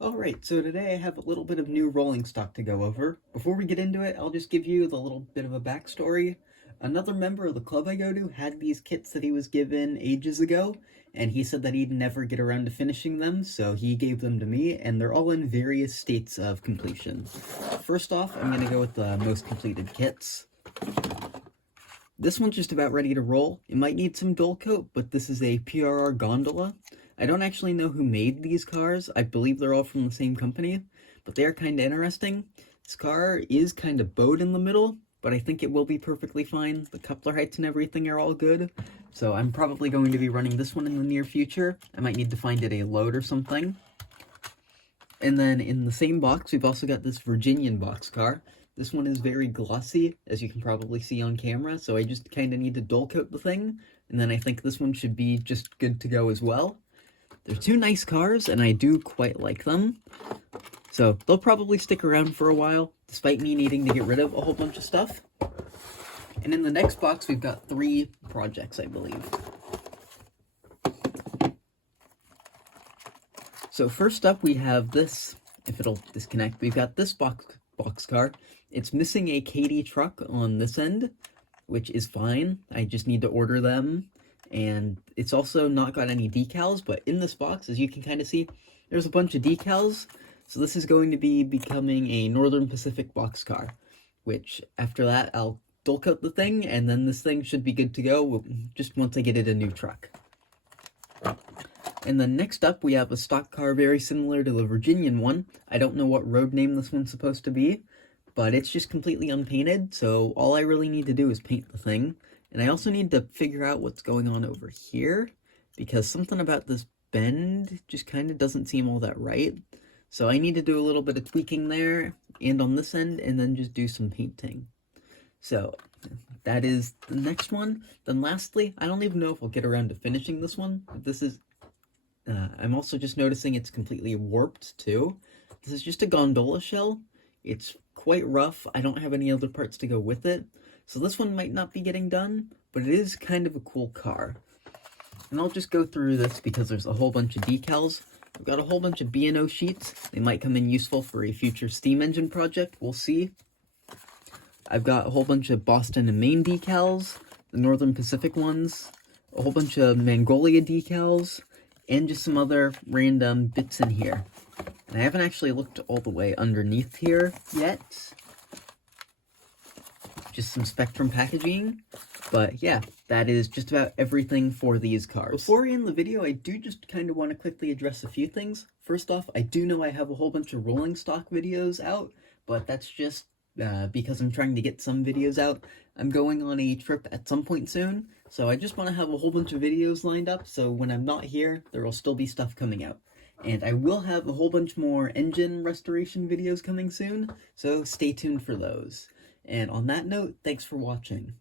Alright, so today I have a little bit of new rolling stock to go over. Before we get into it, I'll just give you the little bit of a backstory. Another member of the club I go to had these kits that he was given ages ago, and he said that he'd never get around to finishing them, so he gave them to me, and they're all in various states of completion. First off, I'm going to go with the most completed kits. This one's just about ready to roll. It might need some dull coat, but this is a PRR gondola. I don't actually know who made these cars. I believe they're all from the same company, but they are kind of interesting. This car is kind of bowed in the middle, but I think it will be perfectly fine. The coupler heights and everything are all good, so I'm probably going to be running this one in the near future. I might need to find it a load or something. And then in the same box, we've also got this Virginian boxcar. This one is very glossy, as you can probably see on camera, so I just kind of need to dull coat the thing, and then I think this one should be just good to go as well. They're two nice cars, and I do quite like them, so they'll probably stick around for a while, despite me needing to get rid of a whole bunch of stuff. And in the next box, we've got 3 projects, I believe. So first up, we have this, if it'll disconnect, we've got this boxcar. It's missing a KD truck on this end, which is fine. I just need to order them. And it's also not got any decals, but in this box, as you can kind of see, there's a bunch of decals. So this is going to be becoming a Northern Pacific boxcar, which after that, I'll dull coat the thing, and then this thing should be good to go just once I get it a new truck. And then next up, we have a stock car very similar to the Virginian one. I don't know what road name this one's supposed to be, but it's just completely unpainted, so all I really need to do is paint the thing. And I also need to figure out what's going on over here, because something about this bend just kind of doesn't seem all that right. So I need to do a little bit of tweaking there, and on this end, and then just do some painting. So that is the next one. Then lastly, I don't even know if I'll get around to finishing this one. This is I'm also just noticing it's completely warped, too. This is just a gondola shell. It's quite rough. I don't have any other parts to go with it. So this one might not be getting done, but it is kind of a cool car. And I'll just go through this because there's a whole bunch of decals. I've got a whole bunch of B&O sheets. They might come in useful for a future steam engine project. We'll see. I've got a whole bunch of Boston and Maine decals, the Northern Pacific ones, a whole bunch of Mongolia decals, and just some other random bits in here. And I haven't actually looked all the way underneath here yet. Just some Spectrum packaging. But yeah, that is just about everything for these cars. Before I end the video, I do just kind of want to quickly address a few things. First off, I do know I have a whole bunch of rolling stock videos out, but that's just because I'm trying to get some videos out. I'm going on a trip at some point soon, so I just want to have a whole bunch of videos lined up, so when I'm not here, there will still be stuff coming out. And I will have a whole bunch more engine restoration videos coming soon, so stay tuned for those. And on that note, thanks for watching.